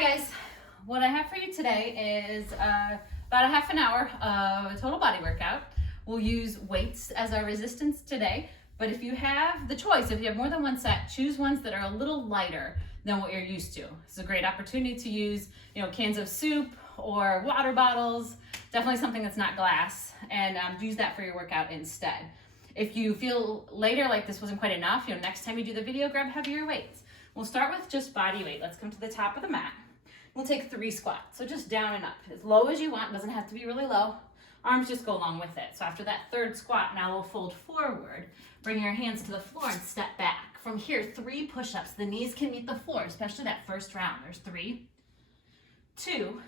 Hi guys, what I have for you today is about a half an hour of a total body workout. We'll use weights as our resistance today, but if you have the choice, if you have more than one set, choose ones that are a little lighter than what you're used to. It's a great opportunity to use, cans of soup or water bottles, definitely something that's not glass, and use that for your workout instead. If you feel later like this wasn't quite enough, next time you do the video, grab heavier weights. We'll start with just body weight. Let's come to the top of the mat. We'll take 3 squats, so just down and up, as low as you want, doesn't have to be really low. Arms just go along with it. So after that third squat, now we'll fold forward, bring your hands to the floor and step back. From here, 3 push-ups. The knees can meet the floor, especially that first round. There's 3, 2,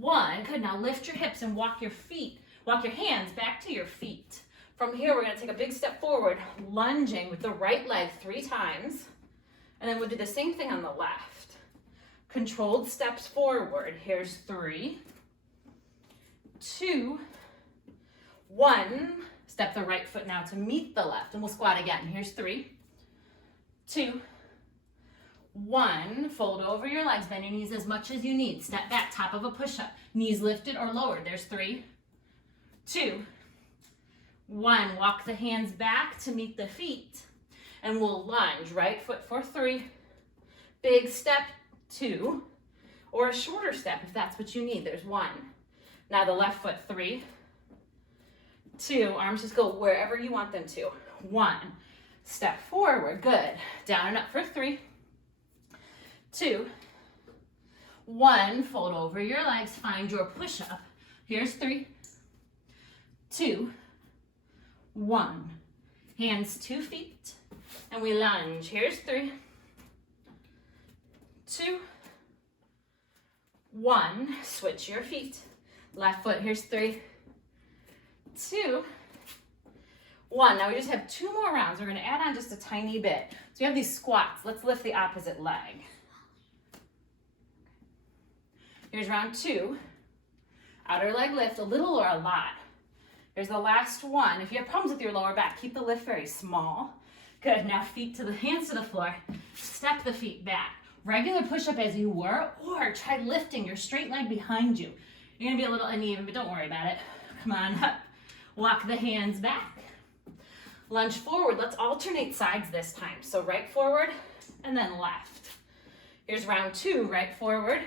1. Good, now lift your hips and walk your hands back to your feet. From here, we're gonna take a big step forward, lunging with the right leg 3 times. And then we'll do the same thing on the left. Controlled steps forward. Here's 3, 2, 1. Step the right foot now to meet the left, and we'll squat again. Here's 3, 2, 1. Fold over your legs, bend your knees as much as you need. Step back, top of a push-up. Knees lifted or lowered. There's 3, 2, 1. Walk the hands back to meet the feet, and we'll lunge. Right foot for 3. Big step, 2, or a shorter step if that's what you need. There's 1. Now the left foot, 3, 2. Arms just go wherever you want them to. 1. Step forward. Good. Down and up for 3, 2, 1. Fold over your legs. Find your push-up. Here's 3, 2, 1. Hands to feet, and we lunge. Here's 3, 2, 1. Switch your feet. Left foot. Here's 3, 2, 1. Now we just have 2 more rounds. We're going to add on just a tiny bit. So we have these squats. Let's lift the opposite leg. Here's round 2. Outer leg lift, a little or a lot. Here's the last one. If you have problems with your lower back, keep the lift very small. Good. Now hands to the floor. Step the feet back. Regular push-up as you were, or try lifting your straight leg behind you. You're going to be a little uneven, but don't worry about it. Come on up. Walk the hands back. Lunge forward. Let's alternate sides this time. So right forward and then left. Here's round 2. Right forward.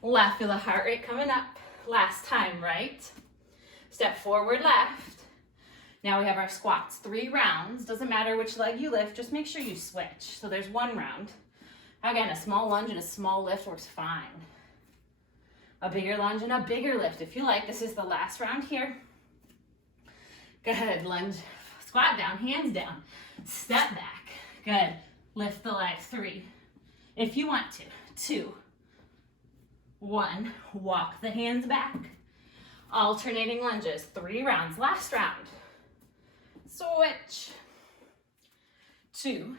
Left. Feel the heart rate coming up. Last time, right. Step forward, left. Now we have our squats. 3 rounds. Doesn't matter which leg you lift. Just make sure you switch. So there's 1 round. Again, a small lunge and a small lift works fine. A bigger lunge and a bigger lift. If you like, this is the last round here. Good. Lunge, squat down, hands down. Step back. Good. Lift the leg. 3. If you want to. 2, 1. Walk the hands back. Alternating lunges. 3 rounds. Last round. Switch. 2.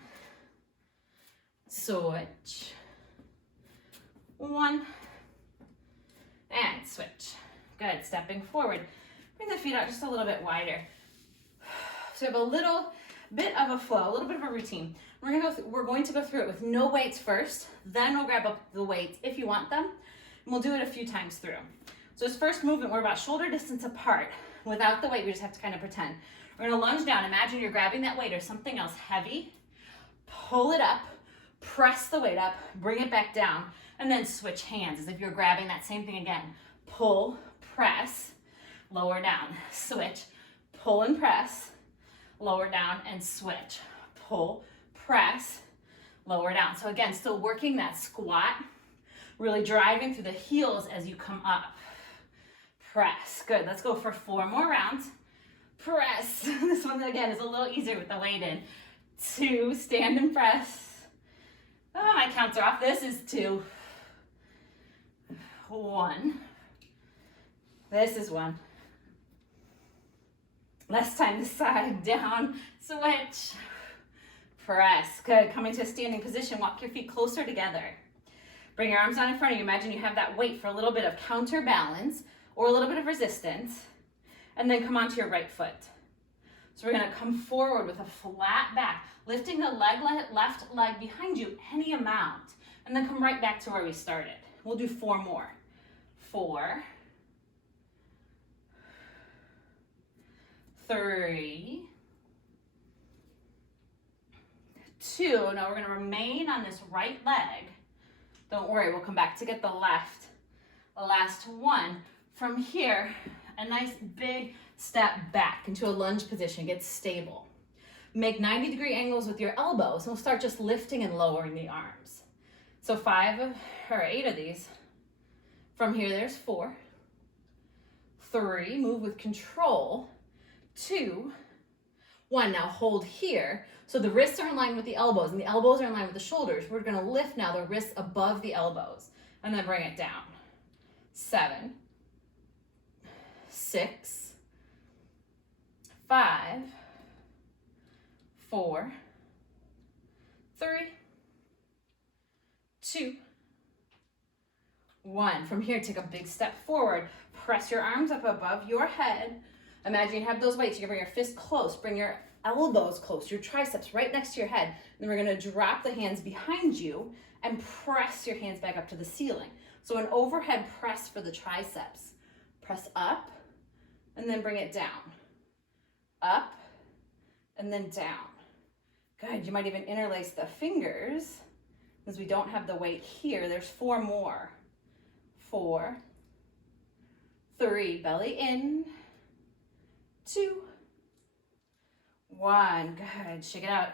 Switch. 1. And switch. Good. Stepping forward. Bring the feet out just a little bit wider. So we have a little bit of a flow, a little bit of a routine. We're going to go through it with no weights first. Then we'll grab up the weights if you want them. And we'll do it a few times through. So this first movement, we're about shoulder distance apart. Without the weight, we just have to kind of pretend. We're going to lunge down. Imagine you're grabbing that weight or something else heavy. Pull it up. Press the weight up. Bring it back down. And then switch hands as if you're grabbing that same thing again. Pull, press, lower down, switch, pull and press, lower down and switch. Pull, press, lower down. So again, still working that squat, really driving through the heels as you come up. Press. Good. Let's go for 4 more rounds. Press. This one again is a little easier with the weight in. 2, stand and press. Oh, my counts are off. This is 2. 1. This is 1. Last time this side, down, switch, press. Good. Coming to a standing position, walk your feet closer together. Bring your arms down in front of you. Imagine you have that weight for a little bit of counterbalance or a little bit of resistance, and then come onto your right foot. So we're gonna come forward with a flat back, lifting the left leg behind you any amount. and then come right back to where we started. We'll do 4 more. 4, 3, 2. Now we're going to remain on this right leg. Don't worry, we'll come back to get the left. The last one. From here, a nice big step back into a lunge position. Get stable. Make 90-degree angles with your elbows, and we'll start just lifting and lowering the arms. So 8 of these. From here, there's 4, 3, move with control, 2, 1. Now hold here. So the wrists are in line with the elbows, and the elbows are in line with the shoulders. We're going to lift now the wrists above the elbows, and then bring it down. 7, 6, 5, 4, 3, 2, 1. From here, take a big step forward. Press your arms up above your head. Imagine you have those weights. You can bring your fist close. Bring your elbows close, your triceps right next to your head. Then we're going to drop the hands behind you and press your hands back up to the ceiling. So an overhead press for the triceps. Press up and then bring it down. Up and then down. Good. You might even interlace the fingers because we don't have the weight here. There's 4 more. 4, 3, belly in, 2, 1. Good. Shake it out.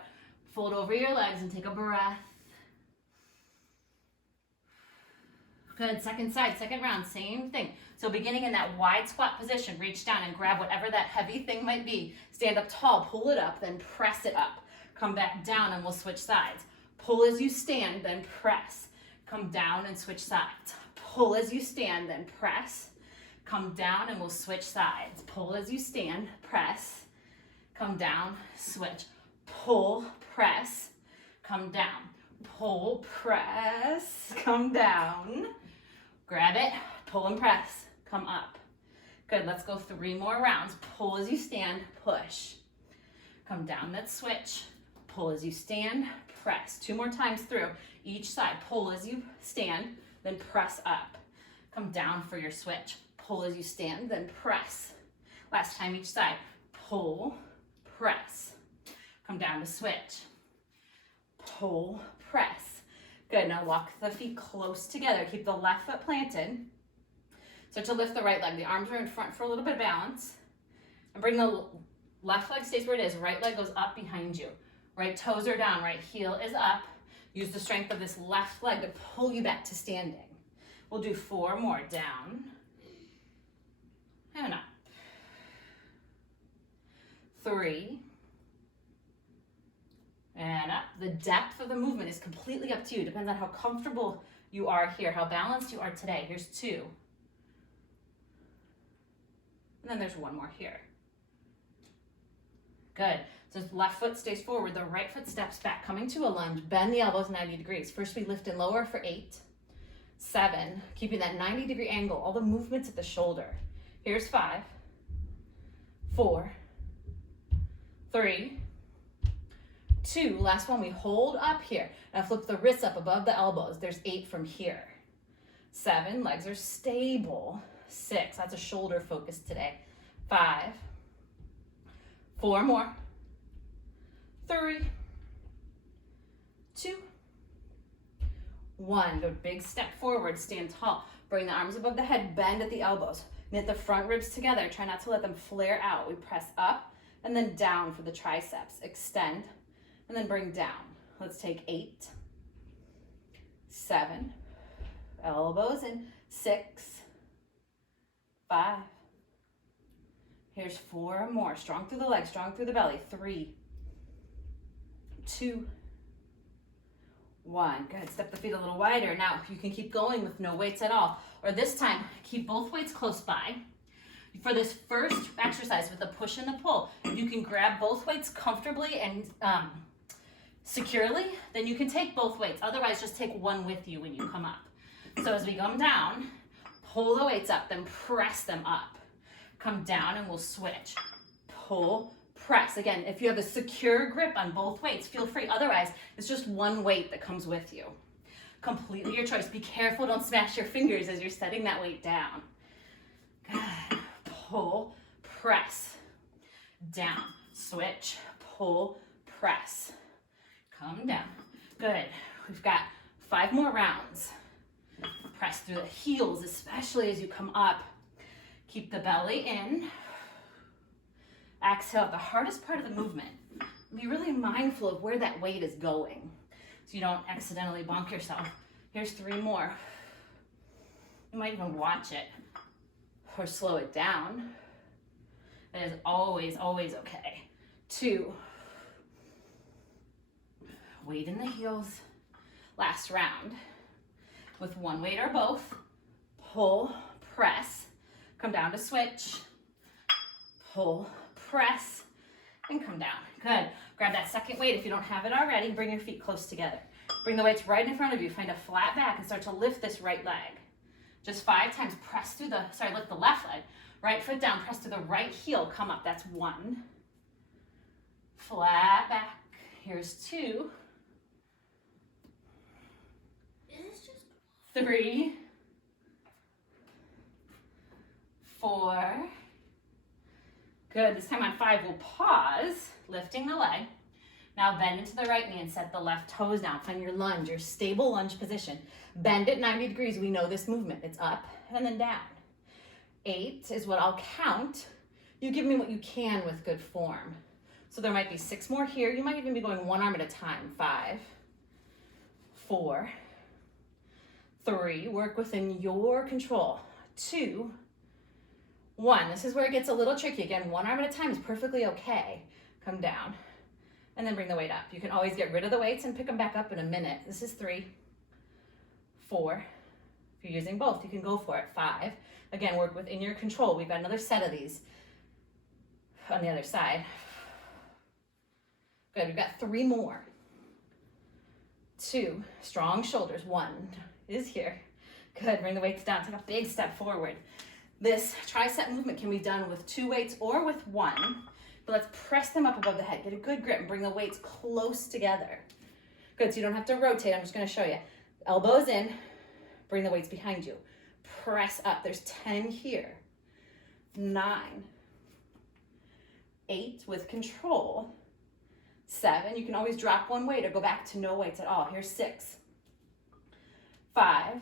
Fold over your legs and take a breath. Good. Second side, second round, same thing. So beginning in that wide squat position, reach down and grab whatever that heavy thing might be. Stand up tall, pull it up, then press it up. Come back down and we'll switch sides. Pull as you stand, then press. Come down and switch sides. Pull as you stand, then press. Come down and we'll switch sides. Pull as you stand, press. Come down, switch. Pull, press, come down. Pull, press, come down. Grab it, pull and press, come up. Good, let's go 3 more rounds. Pull as you stand, push. Come down, let's switch. Pull as you stand, press. 2 more times through each side. Pull as you stand, then press up. Come down for your switch. Pull as you stand, then press. Last time each side. Pull, press. Come down to switch. Pull, press. Good, now walk the feet close together. Keep the left foot planted. Start to lift the right leg. The arms are in front for a little bit of balance. And bring the left leg stays where it is. Right leg goes up behind you. Right toes are down, right heel is up. Use the strength of this left leg to pull you back to standing. We'll do 4 more. Down and up. 3 and up. The depth of the movement is completely up to you. Depends on how comfortable you are here, how balanced you are today. Here's 2. And then there's 1 more here. Good. So left foot stays forward, the right foot steps back, coming to a lunge. Bend the elbows 90 degrees. First we lift and lower for 8, 7, keeping that 90-degree angle, all the movements at the shoulder. Here's 5, 4, 3, 2. Last one, we hold up here. Now flip the wrists up above the elbows. There's 8 from here. 7, legs are stable. 6, that's a shoulder focus today. 5, 4 more. 3, 2, 1. Go big step forward, stand tall. Bring the arms above the head, bend at the elbows. Knit the front ribs together. Try not to let them flare out. We press up and then down for the triceps. Extend and then bring down. Let's take 8, 7, elbows in, 6, 5. Here's 4 more. Strong through the legs, strong through the belly. 3, 2, 1. Good. Step the feet a little wider. Now you can keep going with no weights at all. Or this time, keep both weights close by. For this first exercise with the push and the pull, you can grab both weights comfortably and securely. Then you can take both weights. Otherwise, just take one with you when you come up. So as we come down, pull the weights up, then press them up. Come down and we'll switch. Pull, press. Again, if you have a secure grip on both weights, feel free. Otherwise, it's just one weight that comes with you. Completely your choice. Be careful, don't smash your fingers as you're setting that weight down. Good. Pull, press. Down, switch, pull, press. Come down. Good. We've got 5 more rounds. Press through the heels, especially as you come up. Keep the belly in. Exhale, the hardest part of the movement. Be really mindful of where that weight is going so you don't accidentally bonk yourself. Here's 3 more. You might even watch it or slow it down. That is always, always okay. 2. Weight in the heels. Last round. With 1 weight or both. Pull, press. Come down to switch. Pull, press, and come down. Good. Grab that second weight if you don't have it already. Bring your feet close together. Bring the weights right in front of you. Find a flat back and start to lift this right leg. Just 5 times. Press through the, lift the left leg. Right foot down. Press through the right heel. Come up. That's 1. Flat back. Here's 2. 3. 4. Good. This time on 5, we'll pause, lifting the leg. Now bend into the right knee and set the left toes down. Find your lunge, your stable lunge position. Bend at 90 degrees. We know this movement. It's up and then down. 8 is what I'll count. You give me what you can with good form. So there might be 6 more here. You might even be going 1 arm at a time. 5, 4, 3. Work within your control. 2, 1. This is where it gets a little tricky. Again, 1 arm at a time is perfectly okay. Come down and then bring the weight up. You can always get rid of the weights and pick them back up in a minute. This is 3, 4. If you're using both, you can go for it. 5. Again, work within your control. We've got another set of these on the other side. Good. We've got 3 more. 2. Strong shoulders. 1 is here. Good. Bring the weights down. Take a big step forward. This tricep movement can be done with 2 weights or with 1, but let's press them up above the head. Get a good grip and bring the weights close together. Good, so you don't have to rotate. I'm just gonna show you. Elbows in, bring the weights behind you. Press up, there's 10 here. 9, 8 with control. 7, you can always drop 1 weight or go back to no weights at all. Here's 6. 5,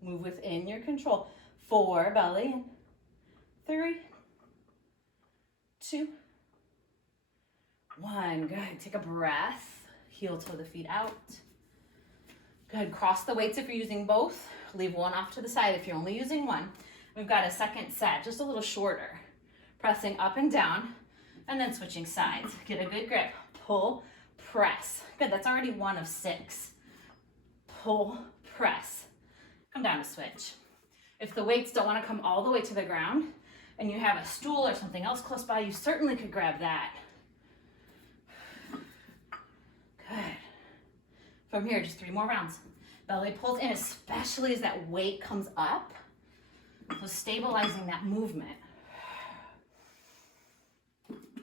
move within your control. 4, belly in. 3, 2, 1. Good. Take a breath. Heel toe the feet out. Good. Cross the weights if you're using both. Leave 1 off to the side if you're only using 1. We've got a second set, just a little shorter. Pressing up and down, and then switching sides. Get a good grip. Pull, press. Good. That's already 1 of 6. Pull, press. Come down to switch. If the weights don't want to come all the way to the ground and you have a stool or something else close by, you certainly could grab that. Good. From here, just 3 more rounds. Belly pulls in, especially as that weight comes up. So stabilizing that movement.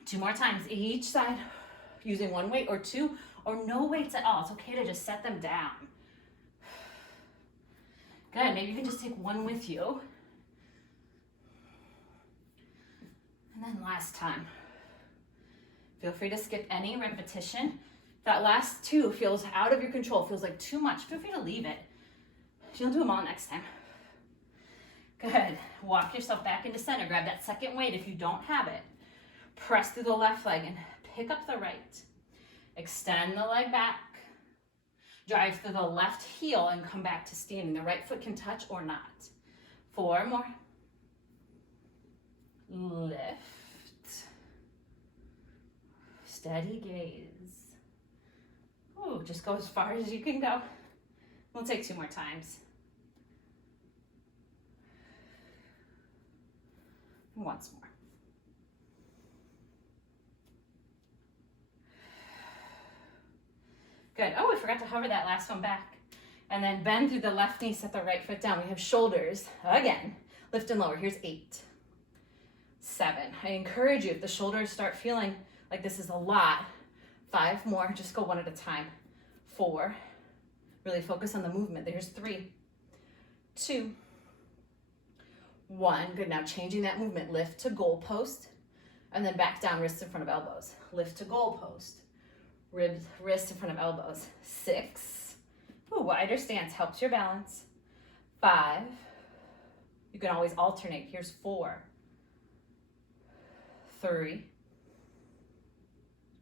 2 more times each side, using 1 weight or 2 or no weights at all. It's okay to just set them down. Good, maybe you can just take 1 with you. And then last time. Feel free to skip any repetition. If that last 2 feels out of your control, feels like too much, feel free to leave it. You'll do them all next time. Good, walk yourself back into center. Grab that second weight if you don't have it. Press through the left leg and pick up the right. Extend the leg back. Drive through the left heel and come back to standing. The right foot can touch or not. 4 more. Lift. Steady gaze. Ooh, just go as far as you can go. We'll take 2 more times. And once more. Good. Oh, we forgot to hover that last one back. And then bend through the left knee, set the right foot down. We have shoulders. Again, lift and lower. Here's 8, 7. I encourage you, if the shoulders start feeling like this is a lot, 5 more. Just go 1 at a time. 4, Really focus on the movement. There's 3, 2, 1. Good. Now changing that movement. Lift to goal post, and then back down, wrists in front of elbows. Lift to goal post, ribs, wrists in front of elbows. 6. Ooh, wider stance helps your balance. 5. You can always alternate. Here's 4, 3,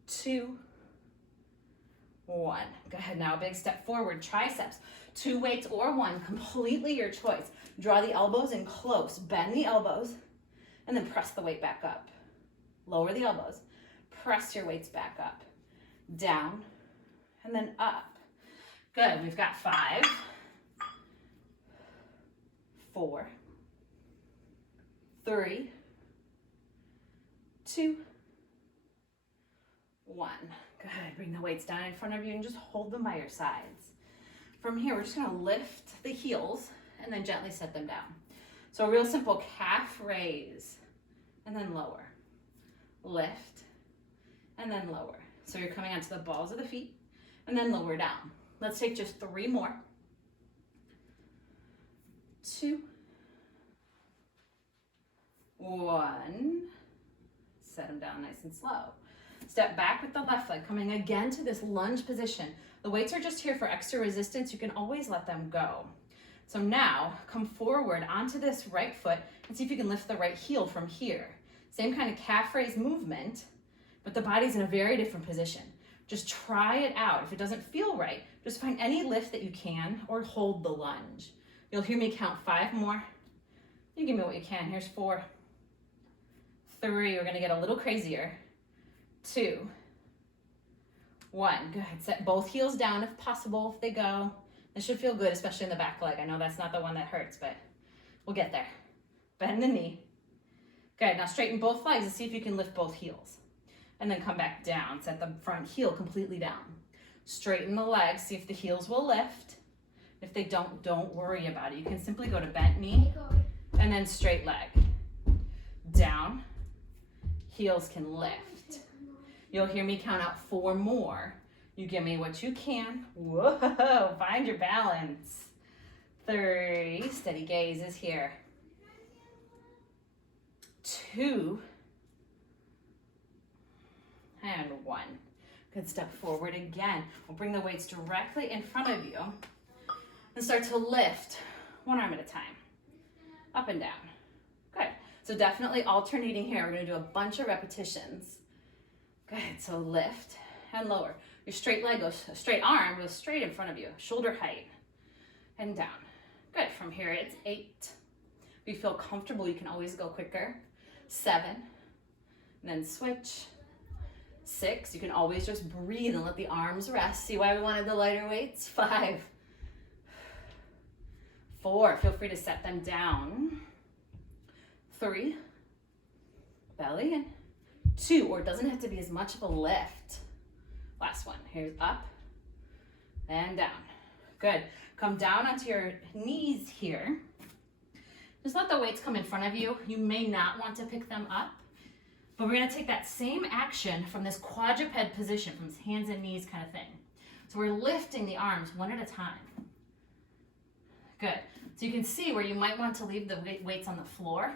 2, 1. Go ahead now, big step forward, triceps. 2 weights or 1, completely your choice. Draw the elbows in close, bend the elbows, and then press the weight back up. Lower the elbows, press your weights back up, down, and then up. Good, we've got 5, 4, 3, 2, 1. Good, bring the weights down in front of you and just hold them by your sides. From here, we're just gonna lift the heels and then gently set them down. So a real simple calf raise and then lower. Lift and then lower. So you're coming onto the balls of the feet and then lower down. Let's take just 3 more. 2, 1. Set them down nice and slow. Step back with the left leg, coming again to this lunge position. The weights are just here for extra resistance. You can always let them go. So now come forward onto this right foot and see if you can lift the right heel from here. Same kind of calf raise movement, but the body's in a very different position. Just try it out. If it doesn't feel right, just find any lift that you can or hold the lunge. You'll hear me count 5 more. You give me what you can. Here's 4, 3. We're gonna get a little crazier. 2, 1. Good. Set both heels down if possible, if they go. This should feel good, especially in the back leg. I know that's not the one that hurts, but we'll get there. Bend the knee. Good. Now straighten both legs and see if you can lift both heels. And then come back down. Set the front heel completely down. Straighten the legs. See if the heels will lift. If they don't worry about it. You can simply go to bent knee and then straight leg. Down. Heels can lift. You'll hear me count out 4 more. You give me what you can. Whoa, find your balance. 3, steady gaze is here. 2, and 1. Good, step forward again. We'll bring the weights directly in front of you and start to lift 1 arm at a time, up and down. Good, so definitely alternating here. We're gonna do a bunch of repetitions. Good, so lift and lower. Your straight leg goes, straight arm goes straight in front of you, shoulder height, and down. Good, from here it's 8. If you feel comfortable, you can always go quicker. 7, and then switch. 6, you can always just breathe and let the arms rest. See why we wanted the lighter weights? 5, 4, feel free to set them down. 3, belly in. 2, or it doesn't have to be as much of a lift. Last one, here's up and down. Good, come down onto your knees here. Just let the weights come in front of you. You may not want to pick them up, but we're gonna take that same action from this quadruped position, from hands and knees kind of thing. So we're lifting the arms 1 at a time. Good, so you can see where you might want to leave the weights on the floor.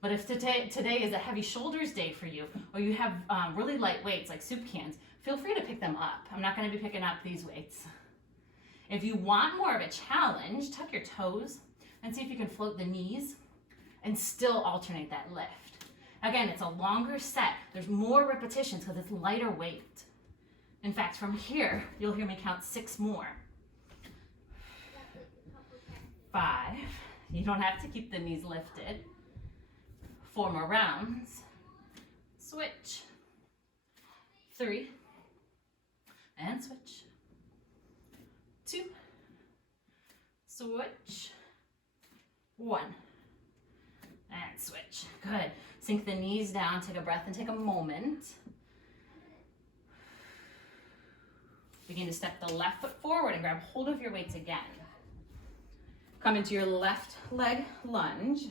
But if today is a heavy shoulders day for you, or you have really light weights like soup cans, feel free to pick them up. I'm not gonna be picking up these weights. If you want more of a challenge, tuck your toes and see if you can float the knees and still alternate that lift. Again, it's a longer set. There's more repetitions because it's lighter weight. In fact, from here, you'll hear me count 6 more. 5, you don't have to keep the knees lifted. 4 more rounds. Switch. 3, and switch. 2, switch. 1, and switch. Good. Sink the knees down, take a breath and take a moment. Begin to step the left foot forward and grab hold of your weights again. Come into your left leg lunge.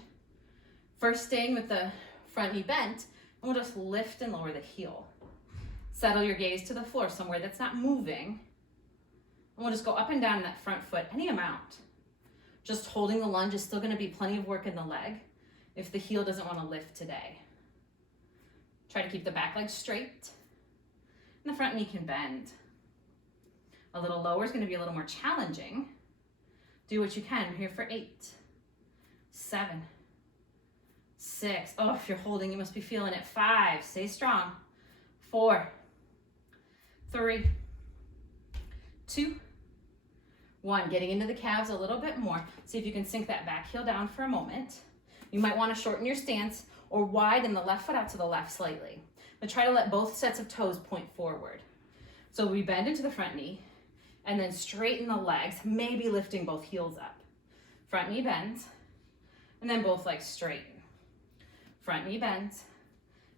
First staying with the front knee bent, and we'll just lift and lower the heel. Settle your gaze to the floor, somewhere that's not moving. And we'll just go up and down that front foot, any amount. Just holding the lunge is still going to be plenty of work in the leg if the heel doesn't want to lift today. Try to keep the back leg straight. And the front knee can bend. A little lower is going to be a little more challenging. Do what you can. We're here for 8, 7, 6. Oh, if you're holding, you must be feeling it. 5, stay strong. 4, 3, 2, 1. Getting into the calves a little bit more. See if you can sink that back heel down for a moment. You might want to shorten your stance or widen the left foot out to the left slightly. But try to let both sets of toes point forward. So we bend into the front knee and then straighten the legs, maybe lifting both heels up. Front knee bends, and then both legs straighten. Front knee bends,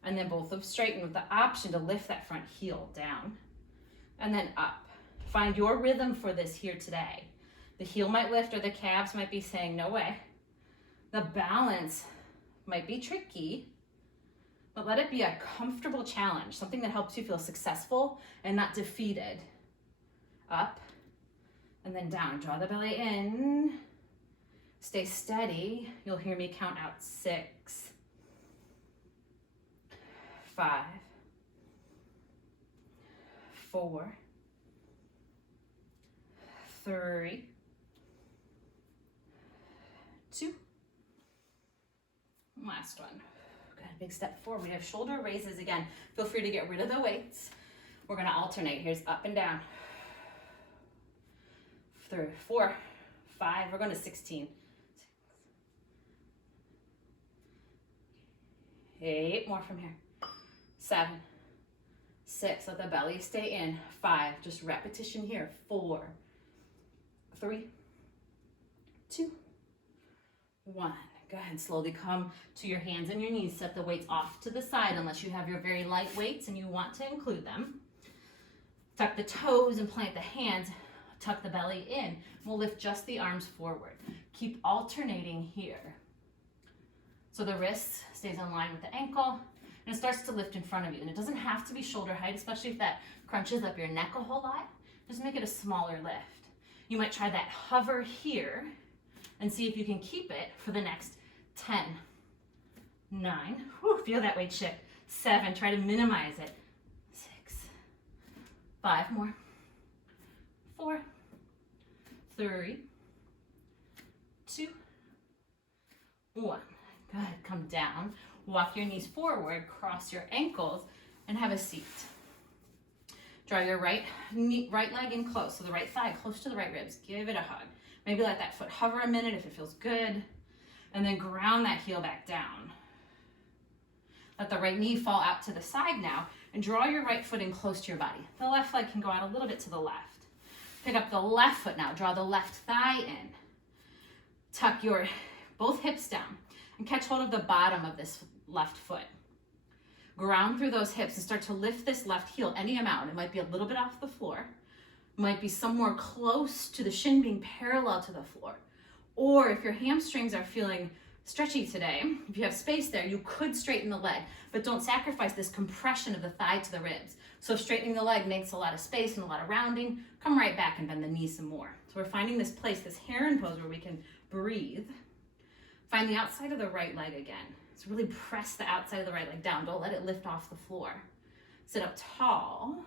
and then both of straighten with the option to lift that front heel down and then up. Find your rhythm for this here today. The heel might lift or the calves might be saying no way. The balance might be tricky, but let it be a comfortable challenge, something that helps you feel successful and not defeated. Up and then down. Draw the belly in. Stay steady. You'll hear me count out 6, 5, 4, 3, 2. Last one. Good. Big step forward. We have shoulder raises again. Feel free to get rid of the weights. We're going to alternate. Here's up and down. 3, 4, 5. We're going to 16. 8 more from here. 7, 6. Let the belly stay in. 5. Just repetition here. 4, 3, 2, 1. Go ahead and slowly come to your hands and your knees. Set the weights off to the side unless you have your very light weights and you want to include them. Tuck the toes and plant the hands. Tuck the belly in. We'll lift just the arms forward. Keep alternating here. So the wrist stays in line with the ankle and it starts to lift in front of you. And it doesn't have to be shoulder height, especially if that crunches up your neck a whole lot. Just make it a smaller lift. You might try that hover here and see if you can keep it for the next 10, 9, whew, feel that weight shift. 7, try to minimize it. 6, 5 more. 4, 3, 2, 1. Good, come down. Walk your knees forward, cross your ankles, and have a seat. Draw your right leg in close, so the right thigh close to the right ribs. Give it a hug. Maybe let that foot hover a minute if it feels good, and then ground that heel back down. Let the right knee fall out to the side now, and draw your right foot in close to your body. The left leg can go out a little bit to the left. Pick up the left foot now. Draw the left thigh in. Tuck your both hips down and catch hold of the bottom of this left foot. Ground through those hips and start to lift this left heel any amount. It might be a little bit off the floor. It might be somewhere close to the shin being parallel to the floor. Or if your hamstrings are feeling stretchy today, if you have space there, you could straighten the leg, but don't sacrifice this compression of the thigh to the ribs. So if straightening the leg makes a lot of space and a lot of rounding, come right back and bend the knees some more. So we're finding this place, this heron pose where we can breathe. Find the outside of the right leg again. So really press the outside of the right leg down. Don't let it lift off the floor. Sit up tall.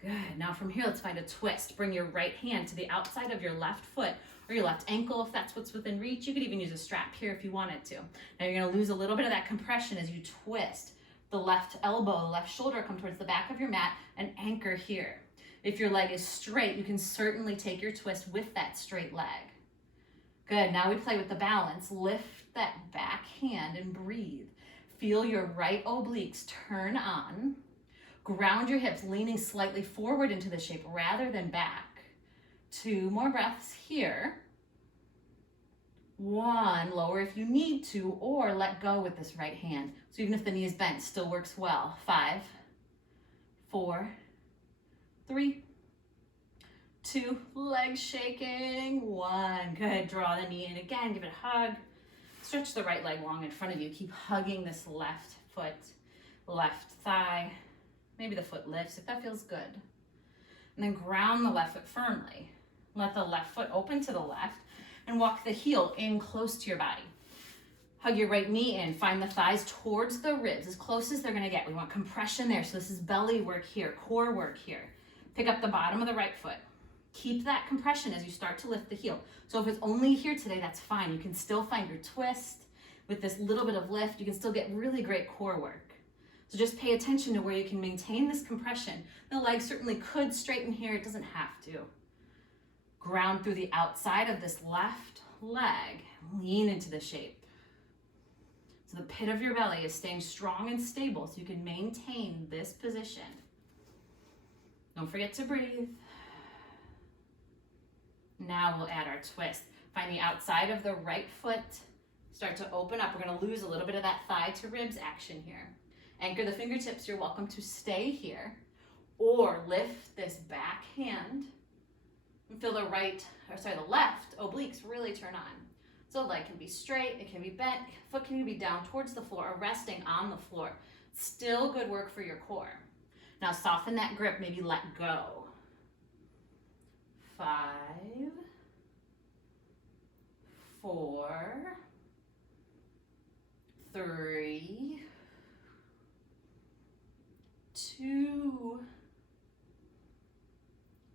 Good. Now from here, let's find a twist. Bring your right hand to the outside of your left foot or your left ankle if that's what's within reach. You could even use a strap here if you wanted to. Now you're going to lose a little bit of that compression as you twist the left elbow, the left shoulder, come towards the back of your mat and anchor here. If your leg is straight, you can certainly take your twist with that straight leg. Good. Now we play with the balance. Lift that back hand and breathe. Feel your right obliques turn on. Ground your hips, leaning slightly forward into the shape rather than back. 2 more breaths here. 1, lower if you need to, or let go with this right hand. So even if the knee is bent, still works well. 5, 4, 3, 2, legs shaking. 1, good. Draw the knee in again, give it a hug. Stretch the right leg long in front of you. Keep hugging this left foot, left thigh. Maybe the foot lifts if that feels good. and then ground the left foot firmly. Let the left foot open to the left and walk the heel in close to your body. Hug your right knee in, find the thighs towards the ribs, as close as they're gonna get. We want compression there, so this is belly work here, core work here. Pick up the bottom of the right foot. Keep that compression as you start to lift the heel. So if it's only here today, that's fine. You can still find your twist with this little bit of lift. You can still get really great core work. So just pay attention to where you can maintain this compression. The leg certainly could straighten here, it doesn't have to. Ground through the outside of this left leg, lean into the shape. So the pit of your belly is staying strong and stable so you can maintain this position. Don't forget to breathe. Now we'll add our twist. Find the outside of the right foot. Start to open up. We're going to lose a little bit of that thigh to ribs action here. Anchor the fingertips. You're welcome to stay here or lift this back hand and feel the left obliques really turn on. So the leg can be straight, it can be bent, foot can be down towards the floor or resting on the floor. Still good work for your core. Now soften that grip, maybe let go. 5, 4, 3, 2,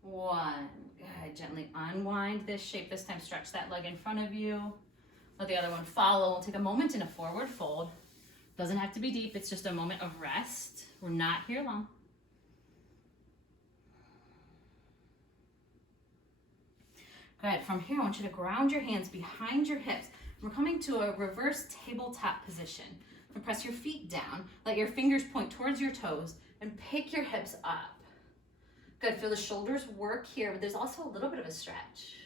1. Good. Gently unwind this shape. This time stretch that leg in front of you. Let the other one follow. We'll take a moment in a forward fold. Doesn't have to be deep. It's just a moment of rest. We're not here long. Good. From here, I want you to ground your hands behind your hips. We're coming to a reverse tabletop position. And press your feet down. Let your fingers point towards your toes and pick your hips up. Good. Feel the shoulders work here, but there's also a little bit of a stretch.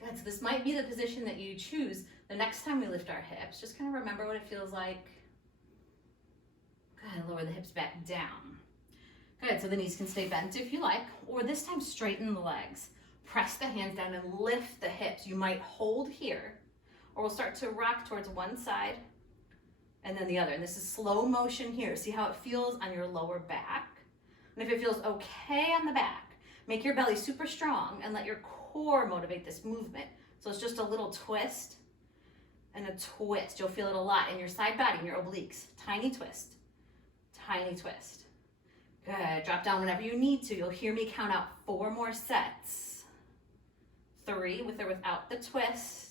Good. So this might be the position that you choose the next time we lift our hips. Just kind of remember what it feels like. Good. Lower the hips back down. Good. So the knees can stay bent if you like, or this time straighten the legs. Press the hands down and lift the hips. You might hold here, or we'll start to rock towards one side and then the other. And this is slow motion here. See how it feels on your lower back? And if it feels okay on the back, make your belly super strong and let your core motivate this movement. So it's just a little twist and a twist. You'll feel it a lot in your side body, in your obliques. Tiny twist, tiny twist. Good. Drop down whenever you need to. You'll hear me count out 4 more sets. 3 with or without the twist.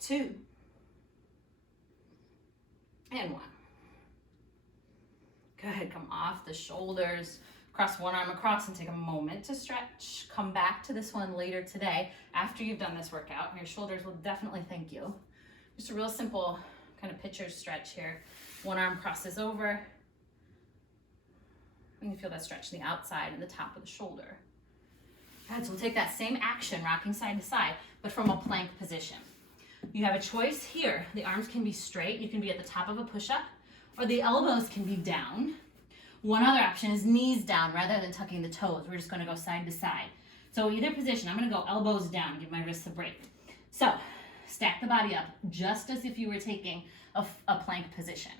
2. And 1. Good. Come off the shoulders. Cross one arm across and take a moment to stretch. Come back to this one later today after you've done this workout. Your shoulders will definitely thank you. Just a real simple kind of pitcher stretch here. One arm crosses over. And you feel that stretch in the outside and the top of the shoulder. Good, so we'll take that same action, rocking side to side, but from a plank position. You have a choice here. The arms can be straight. You can be at the top of a push-up, or the elbows can be down. One other option is knees down rather than tucking the toes. We're just going to go side to side. So either position, I'm going to go elbows down, give my wrists a break. So stack the body up just as if you were taking a plank position.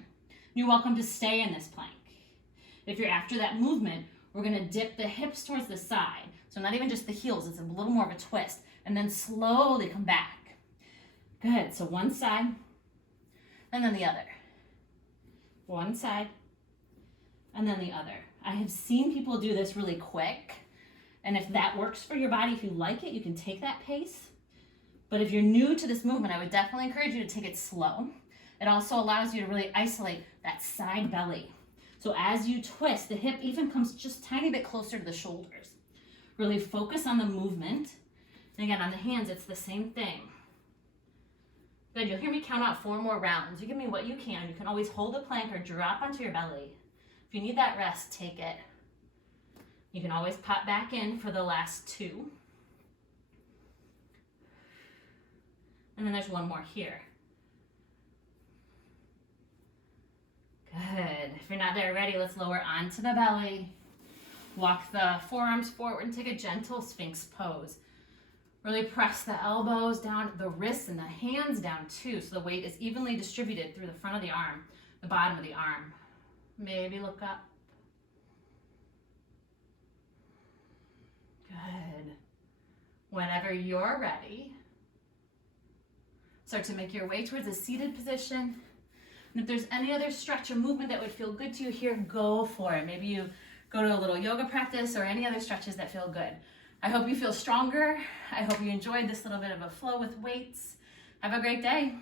You're welcome to stay in this plank. If you're after that movement, we're going to dip the hips towards the side. So not even just the heels, it's a little more of a twist. And then slowly come back. Good, so one side and then the other. One side and then the other. I have seen people do this really quick. And if that works for your body, if you like it, you can take that pace. But if you're new to this movement, I would definitely encourage you to take it slow. It also allows you to really isolate that side belly. So as you twist, the hip even comes just a tiny bit closer to the shoulders. Really focus on the movement. And again, on the hands, it's the same thing. Good, you'll hear me count out 4 more rounds. You give me what you can. You can always hold a plank or drop onto your belly. If you need that rest, take it. You can always pop back in for the last 2. And then there's one more here. Good. If you're not there ready, let's lower onto the belly. Walk the forearms forward and take a gentle Sphinx pose. Really press the elbows down, the wrists and the hands down too, so the weight is evenly distributed through the front of the arm, the bottom of the arm. Maybe look up. Good. Whenever you're ready, start to make your way towards a seated position. And if there's any other stretch or movement that would feel good to you here, go for it. Maybe you go to a little yoga practice or any other stretches that feel good. I hope you feel stronger. I hope you enjoyed this little bit of a flow with weights. Have a great day.